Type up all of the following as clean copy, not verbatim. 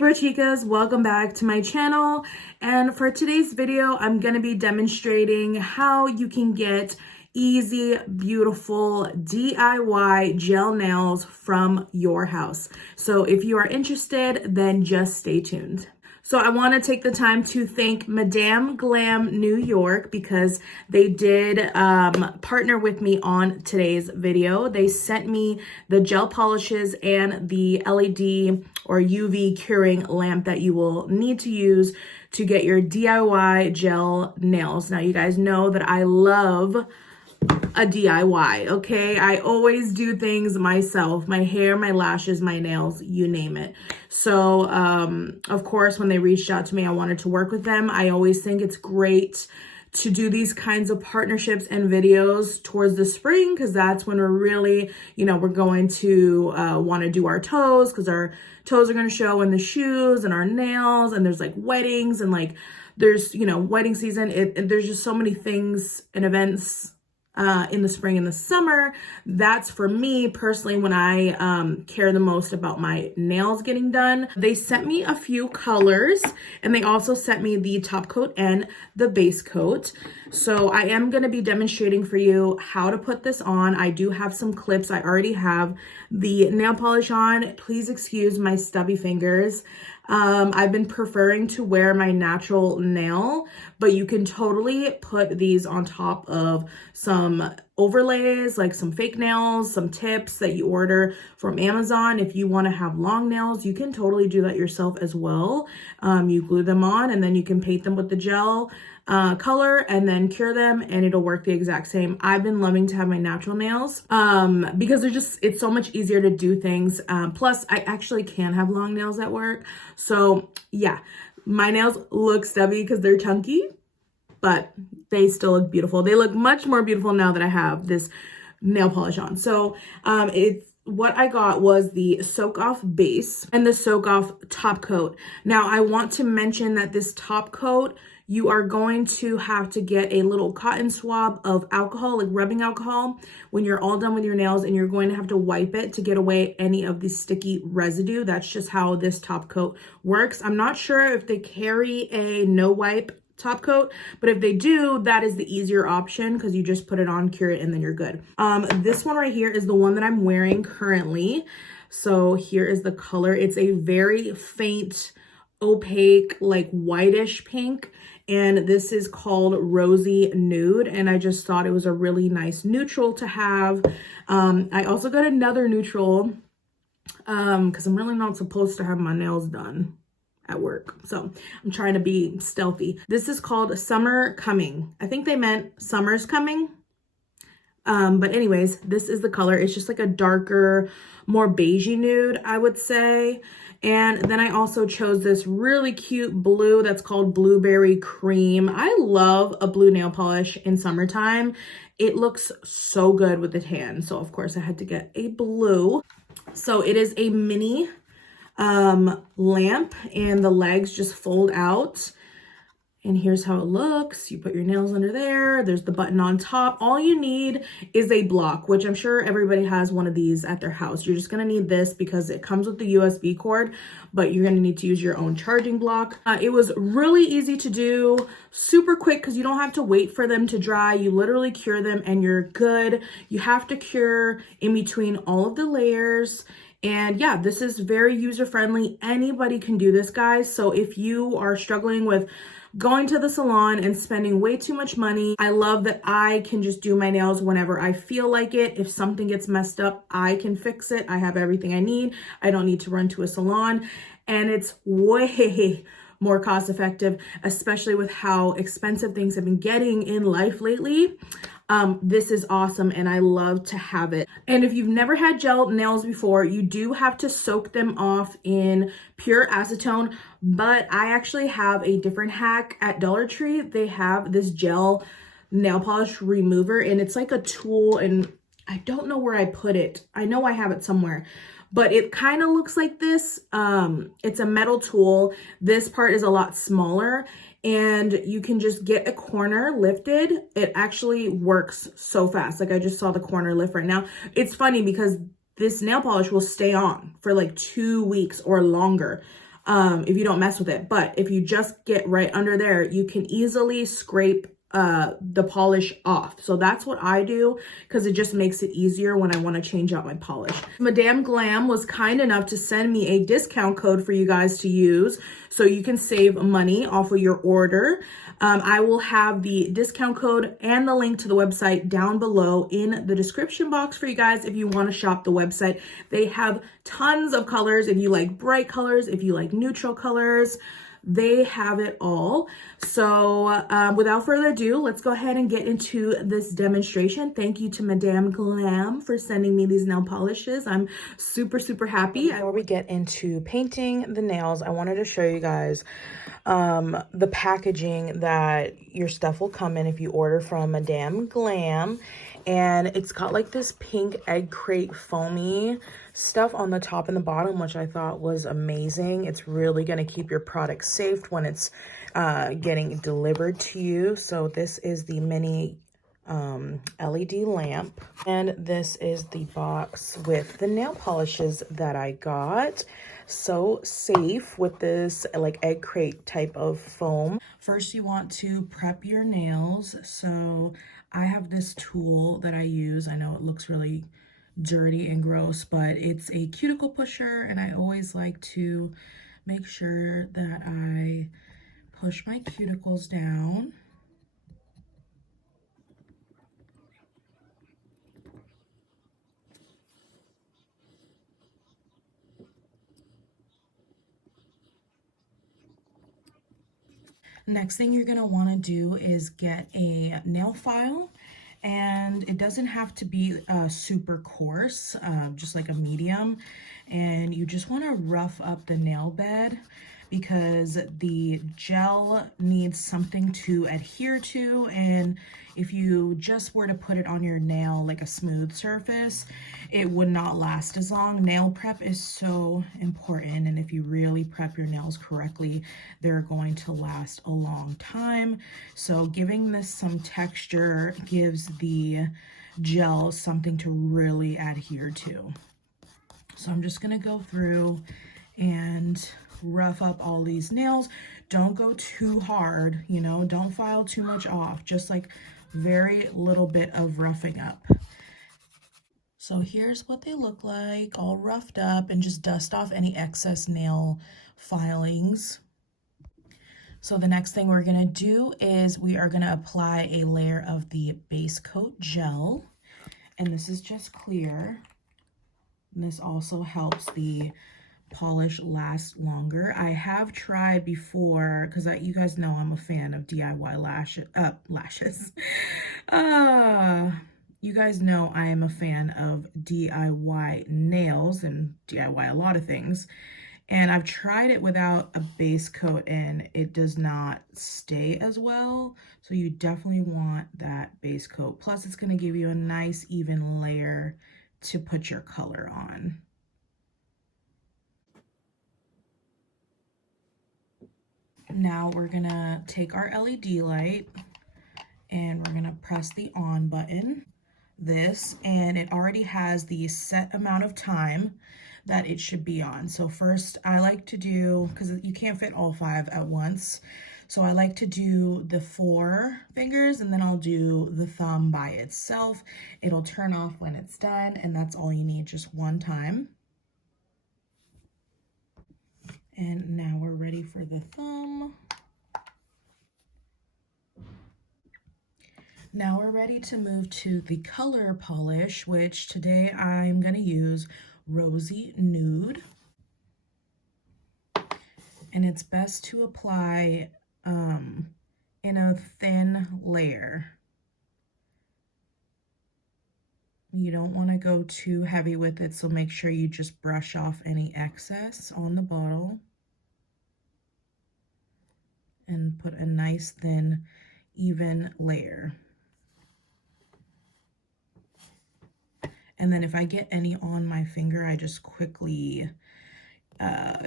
BROCHIKAS, welcome back to my channel. And for today's video, I'm going to be demonstrating how you can get easy, beautiful DIY gel nails from your house. So if you are interested, then just stay tuned. So I want to take the time to thank Madame Glam New York because they did partner with me on today's video. They sent me the gel polishes and the LED or UV curing lamp that you will need to use to get your DIY gel nails. Now you guys know that I love a DIY, okay? I always do things myself. My hair, my lashes, my nails, you name it. So, of course, when they reached out to me, I wanted to work with them. I always think it's great to do these kinds of partnerships and videos towards the spring because that's when we're really, we're going to want to do our toes because our toes are going to show in the shoes and our nails, and there's like weddings and like there's, wedding season. There's just so many things and events in the spring and the summer. That's for me personally when I care the most about my nails getting done. They sent me a few colors and they also sent me the top coat and the base coat. So I am going to be demonstrating for you how to put this on. I do have some clips. I already have the nail polish on. Please excuse my stubby fingers. I've been preferring to wear my natural nail, but you can totally put these on top of some overlays, like some fake nails, some tips that you order from Amazon. If you want to have long nails, you can totally do that yourself as well. You glue them on and then you can paint them with the gel color and then cure them and it'll work the exact same. I've been loving to have my natural nails because it's so much easier to do things. Plus I actually can have long nails at work. So yeah, my nails look stubby because they're chunky, but they still look beautiful. They look much more beautiful now that I have this nail polish on. So what I got was the soak off base and the soak off top coat. Now I want to mention that this top coat, you are going to have to get a little cotton swab of alcohol, like rubbing alcohol, when you're all done with your nails, and you're going to have to wipe it to get away any of the sticky residue. That's just how this top coat works. I'm not sure if they carry a no wipe top coat, but if they do, that is the easier option because you just put it on, cure it, and then you're good. This one right here is the one that I'm wearing currently. So here is the color. It's a very faint, opaque, like whitish pink. And this is called Rosy Nude. And I just thought it was a really nice neutral to have. I also got another neutral because I'm really not supposed to have my nails done at work. So I'm trying to be stealthy. This is called Summer Coming. I think they meant Summer's Coming. But anyways, this is the color. It's just like a darker, more beigey nude, I would say. And then I also chose this really cute blue that's called Blueberry Cream. I love a blue nail polish in summertime. It looks so good with the tan. So of course I had to get a blue. So it is a mini lamp and the legs just fold out. And here's how it looks. You put your nails under there. There's the button on top. All you need is a block, which I'm sure everybody has one of these at their house. You're just going to need this because it comes with the USB cord, but you're going to need to use your own charging block. It was really easy to do, super quick because you don't have to wait for them to dry. You literally cure them and you're good. You have to cure in between all of the layers. And yeah, this is very user-friendly. Anybody can do this, guys. So if you are struggling with going to the salon and spending way too much money, I love that I can just do my nails whenever I feel like it. If something gets messed up, I can fix it. I have everything I need. I don't need to run to a salon. And it's way more cost effective, especially with how expensive things have been getting in life lately. This is awesome and I love to have it. And if you've never had gel nails before, you do have to soak them off in pure acetone, but I actually have a different hack at Dollar Tree. They have this gel nail polish remover and it's like a tool, and I don't know where I put it. I know I have it somewhere, but it kind of looks like this. It's a metal tool. This part is a lot smaller and you can just get a corner lifted. It actually works so fast. Like I just saw the corner lift right now. It's funny because this nail polish will stay on for like 2 weeks or longer. if you don't mess with it. But if you just get right under there, you can easily scrape the polish off. So that's what I do, because it just makes it easier when I want to change out my polish. Madame Glam was kind enough to send me a discount code for you guys to use so you can save money off of your order. I will have the discount code and the link to the website down below in the description box for you guys if you want to shop the website. They have tons of colors. If you like bright colors, if you like neutral colors, they have it all. So without further ado, let's go ahead and get into this demonstration. Thank you to Madame Glam for sending me these nail polishes. I'm super, super happy. Before we get into painting the nails, I wanted to show you guys the packaging that your stuff will come in if you order from Madame Glam. And it's got like this pink egg crate foamy stuff on the top and the bottom, which I thought was amazing. It's really going to keep your product safe when it's getting delivered to you. So this is the mini LED lamp, and this is the box with the nail polishes that I got. So safe with this like egg crate type of foam. First, you want to prep your nails. So I have this tool that I use. I know it looks really dirty and gross, but it's a cuticle pusher, and I always like to make sure that I push my cuticles down. Next thing you're going to want to do is get a nail file, and it doesn't have to be super coarse, just like a medium, and you just want to rough up the nail bed because the gel needs something to adhere to, and if you just were to put it on your nail like a smooth surface, it would not last as long. Nail prep is so important, and if you really prep your nails correctly, they're going to last a long time. So giving this some texture gives the gel something to really adhere to. So I'm just gonna go through and rough up all these nails. Don't go too hard, you know, don't file too much off, just like very little bit of roughing up. So here's what they look like, all roughed up, and just dust off any excess nail filings. So the next thing we're gonna do is we are gonna apply a layer of the base coat gel, and this is just clear. And this also helps the polish last longer. I have tried before, because you guys know I'm a fan of DIY lashes. You guys know I am a fan of DIY nails and DIY a lot of things. And I've tried it without a base coat, and it does not stay as well. So you definitely want that base coat. Plus, it's going to give you a nice even layer to put your color on. Now we're gonna take our LED light and we're gonna press the on button. And it already has the set amount of time that it should be on. So first I like to do, because you can't fit all 5 at once, so I like to do the 4 fingers, and then I'll do the thumb by itself. It'll turn off when it's done, and that's all you need, just one time. And now we're ready for the thumb. Now we're ready to move to the color polish, which today I'm going to use Rosy Nude. And it's best to apply in a thin layer. You don't want to go too heavy with it, so make sure you just brush off any excess on the bottle and put a nice thin even layer. And then if I get any on my finger, I just quickly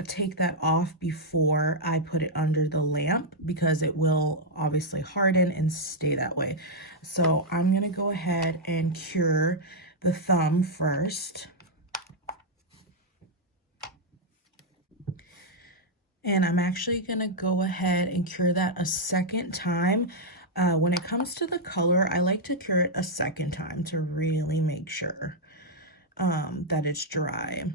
take that off before I put it under the lamp, because it will obviously harden and stay that way. So I'm gonna go ahead and cure the thumb first. And I'm actually gonna go ahead and cure that a second time. When it comes to the color, I like to cure it a second time to really make sure that it's dry.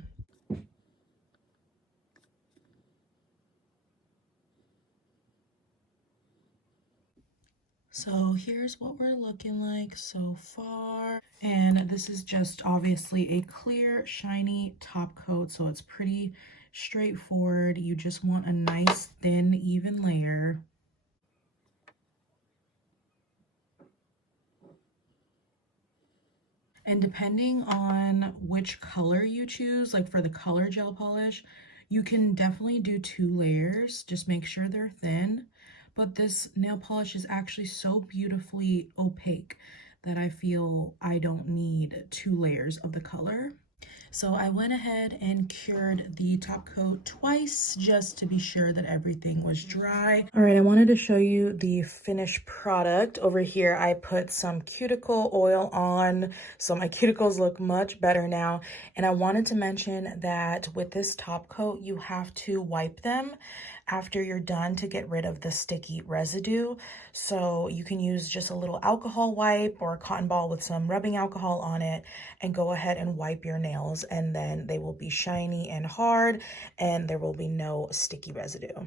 So here's what we're looking like so far. And this is just obviously a clear, shiny top coat, so it's pretty straightforward. You just want a nice, thin, even layer. And depending on which color you choose, like for the color gel polish, you can definitely do 2 layers. Just make sure they're thin. But this nail polish is actually so beautifully opaque that I feel I don't need 2 layers of the color. So I went ahead and cured the top coat twice just to be sure that everything was dry. All right, I wanted to show you the finished product. Over here, I put some cuticle oil on, so my cuticles look much better now. And I wanted to mention that with this top coat, you have to wipe them after you're done to get rid of the sticky residue. So you can use just a little alcohol wipe or a cotton ball with some rubbing alcohol on it and go ahead and wipe your nails, and then they will be shiny and hard and there will be no sticky residue.